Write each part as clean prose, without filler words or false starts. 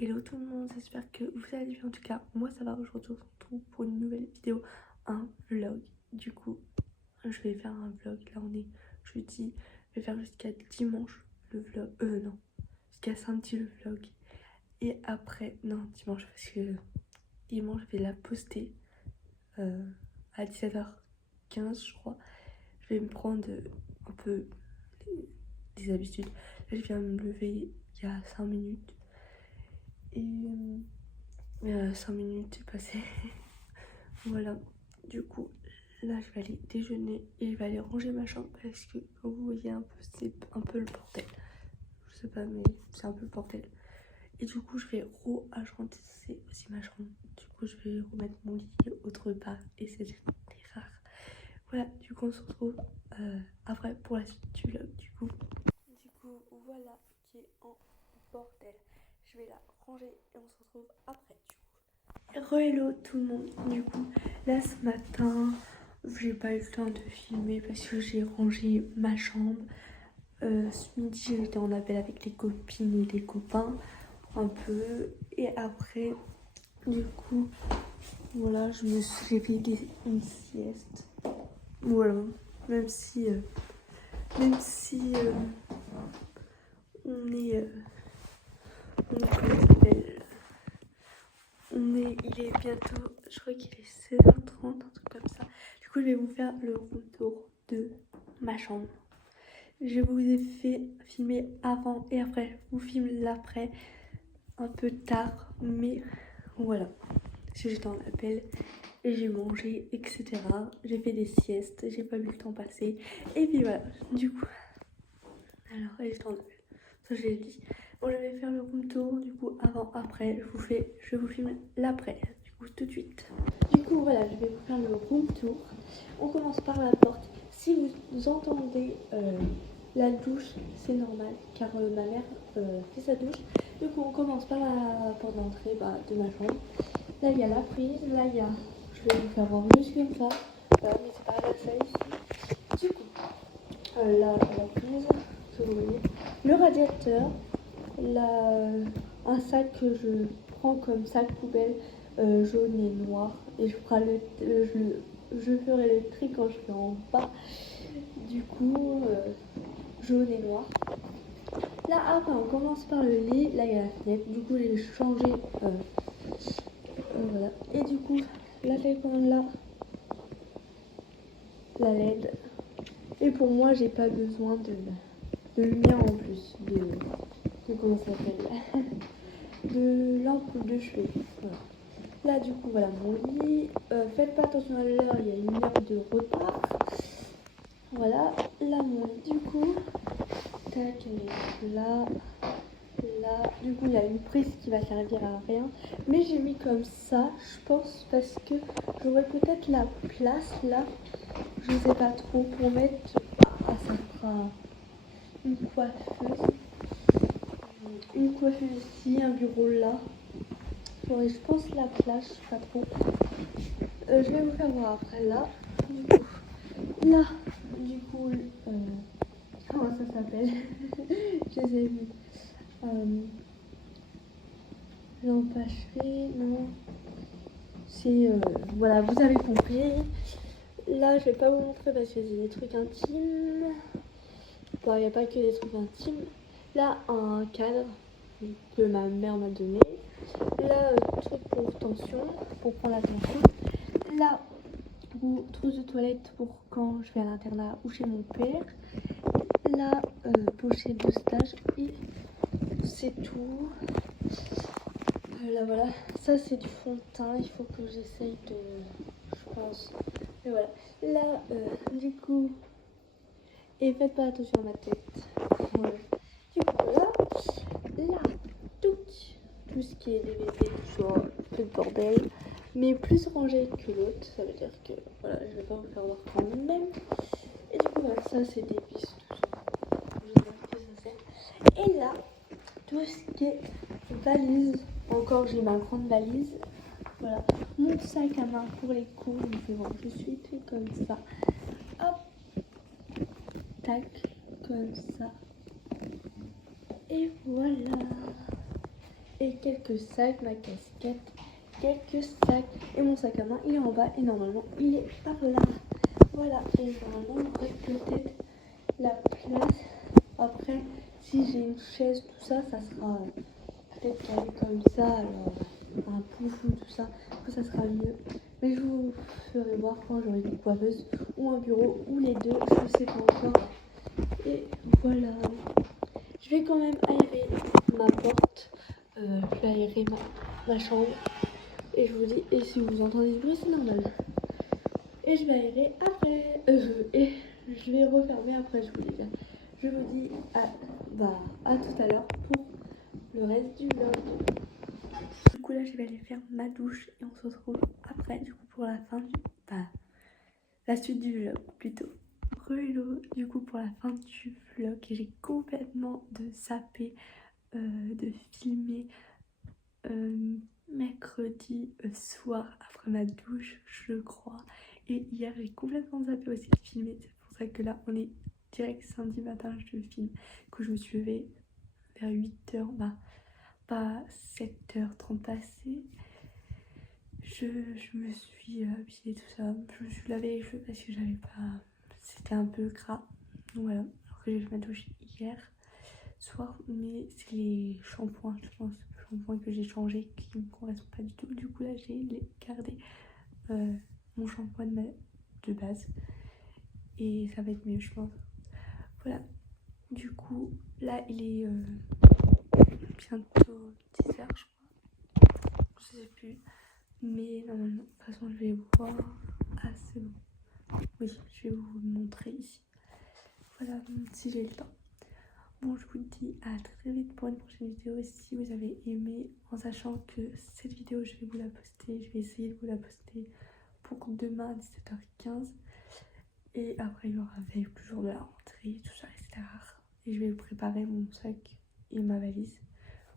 Hello tout le monde, j'espère que vous allez bien. En tout cas, moi ça va. Aujourd'hui, on se retrouve pour une nouvelle vidéo, un vlog. Du coup, je vais faire un vlog. Là, on est jeudi. Je vais faire jusqu'à dimanche le vlog. Non, jusqu'à samedi le vlog. Et après, non, dimanche, parce que dimanche, je vais la poster à 17h15, je crois. Je vais me prendre un peu des habitudes. Là, je viens de me lever il y a 5 minutes. Et 5 minutes est passé. Voilà, du coup, là je vais aller déjeuner et je vais aller ranger ma chambre parce que, comme vous voyez un peu, c'est un peu le bordel. Je sais pas, mais c'est un peu le bordel. Et du coup, je vais re-agencer aussi ma chambre. Du coup, je vais remettre mon lit autre part et c'est rare. Voilà, du coup, on se retrouve après pour la suite du vlog. Du coup, voilà qui est en bordel. Je vais la ranger et on se retrouve après. Hello tout le monde. Du coup, là ce matin, j'ai pas eu le temps de filmer parce que j'ai rangé ma chambre. Ce midi, j'étais en appel avec les copines et les copains un peu. Et après, du coup, voilà, j'ai fait une sieste. Voilà, même si on est, comment ça s'appelle, il est bientôt, je crois qu'il est 16h30, un truc comme ça. Du coup, je vais vous faire le retour de ma chambre. Je vous ai fait filmer avant et après. Je vous filme l'après, un peu tard, mais voilà. Parce que j'étais en appel et j'ai mangé, etc. J'ai fait des siestes, j'ai pas vu le temps passer. Et puis voilà, du coup. Alors, et j'étais en appel. Ça, je l'ai dit. Bon, je vais faire le room tour, du coup, avant, après. Je vous filme l'après, du coup, tout de suite. Du coup, voilà, je vais vous faire le room tour. On commence par la porte. Si vous entendez la douche, c'est normal, car ma mère fait sa douche. Du coup, on commence par la porte d'entrée de ma chambre. Là, il y a la prise. Là, il y a... Je vais vous faire voir juste comme ça. Voilà, mais c'est pas la ça ici. Du coup, là, la prise, que vous voyez. Le radiateur. Un sac que je prends comme sac poubelle jaune et noir. Et je ferai le tri quand je serai en bas. Du coup, jaune et noir. Là, après, on commence par le lit. Là, il y a la fenêtre. Du coup, j'ai changé. Voilà. Et du coup, la télécommande là, la LED. Et pour moi, j'ai pas besoin de lumière en plus. Comment ça s'appelle de l'ampoule de chevet. Voilà. Là, du coup, voilà mon lit. Faites pas attention à l'heure, il y a une heure de repas. Voilà, là, mon lit, du coup. Tac, là. Du coup, il y a une prise qui va servir à rien. Mais j'ai mis comme ça, je pense, parce que j'aurais peut-être la place là. Je sais pas trop pour mettre. Ah, ça fera une coiffeuse. Une coiffeuse ici, un bureau là. J'aurais, je pense, la place, je sais pas trop. Je vais vous faire voir après là. Là, du coup, comment ça s'appelle? Je les ai vus. L'empacherie, non. C'est, voilà, vous avez compris. Là, je vais pas vous montrer parce que c'est des trucs intimes. Bon, il n'y a pas que des trucs intimes. Là, un cadre que ma mère m'a donné. Là, truc pour tension, pour prendre la tension. Là, trousse de toilette pour quand je vais à l'internat ou chez mon père. Là, pochette de stage et c'est tout. Là, voilà. Ça, c'est du fond de teint. Il faut que j'essaye de... Je pense. Et voilà. Là, du coup... Et faites pas attention à ma tête. Voilà. Du coup, là, tout ce qui est DVD, tout ça, tout le bordel. Mais plus rangé que l'autre. Ça veut dire que, voilà, je vais pas vous faire voir quand même. Et du coup, voilà, ça, c'est des vis, tout ça. Je sais pas ce que ça sert. Et là, tout ce qui est valise. Encore, j'ai ma grande valise. Voilà. Mon sac à main pour les cours. Il fait voir tout de suite comme ça. Hop. Tac. Comme ça. Et voilà. et quelques sacs, ma casquette, quelques sacs et mon sac à main il est en bas et normalement il est par là. Voilà, et normalement il aurait peut-être la place. Après, si j'ai une chaise, tout ça, ça sera peut-être calé comme ça, alors un poufou, tout ça, ça sera mieux. Mais je vous ferai voir quand j'aurai une coiffeuse ou un bureau ou les deux, je sais pas encore. Et voilà. Je vais quand même aérer ma porte, je vais aérer ma chambre. Et je vous dis, et si vous entendez du bruit, c'est normal. Et je vais aérer après. Et je vais refermer après, je vous dis. Je vous dis à tout à l'heure pour le reste du vlog. Du coup là je vais aller faire ma douche et on se retrouve après du coup pour la fin du... la suite du vlog plutôt. Hello, du coup pour la fin du vlog j'ai complètement zappé de filmer mercredi soir après ma douche je crois. Et hier j'ai complètement zappé aussi de filmer, c'est pour ça que là on est direct samedi matin je filme. Du coup je me suis levée vers 8h, pas 7h30 passées. Je me suis habillée tout ça, je me suis lavé les cheveux parce que j'avais pas... C'était un peu gras. Donc voilà, alors que j'ai fait ma douche hier soir, mais c'est les shampoings, je pense, le shampoing que j'ai changé qui me correspond pas du tout. Du coup là j'ai gardé mon shampoing de base et ça va être mieux je pense. Voilà, du coup là il est bientôt 10h je crois, je sais plus, mais normalement de toute façon je vais voir. Ah c'est bon, oui je vais vous montrer ici, voilà si j'ai le temps. Bon, je vous dis à très vite pour une prochaine vidéo. Si vous avez aimé, en sachant que cette vidéo je vais vous la poster, je vais essayer de vous la poster pour demain à 17h15. Et après il y aura veille le jour de la rentrée, tout ça, etc. Et je vais vous préparer mon sac et ma valise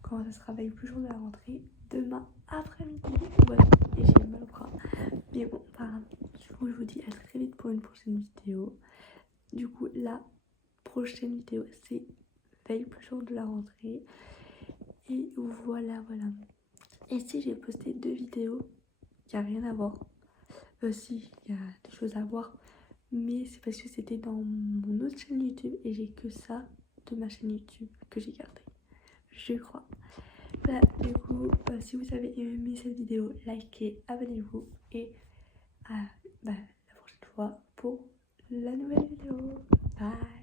quand ça sera veille le jour de la rentrée, demain après-midi. Voilà, et j'ai mal au bras. Mais bon, du coup je vous dis à très vite pour une prochaine vidéo. Du coup la prochaine vidéo c'est veille le jour de la rentrée. Et voilà. Et si j'ai posté 2 vidéos, il n'y a rien à voir. Si, il y a des choses à voir. Mais c'est parce que c'était dans mon autre chaîne YouTube et j'ai que ça de ma chaîne YouTube que j'ai gardé, je crois. Voilà, du coup, si vous avez aimé cette vidéo, likez, abonnez-vous et à la prochaine fois pour la nouvelle vidéo. Bye.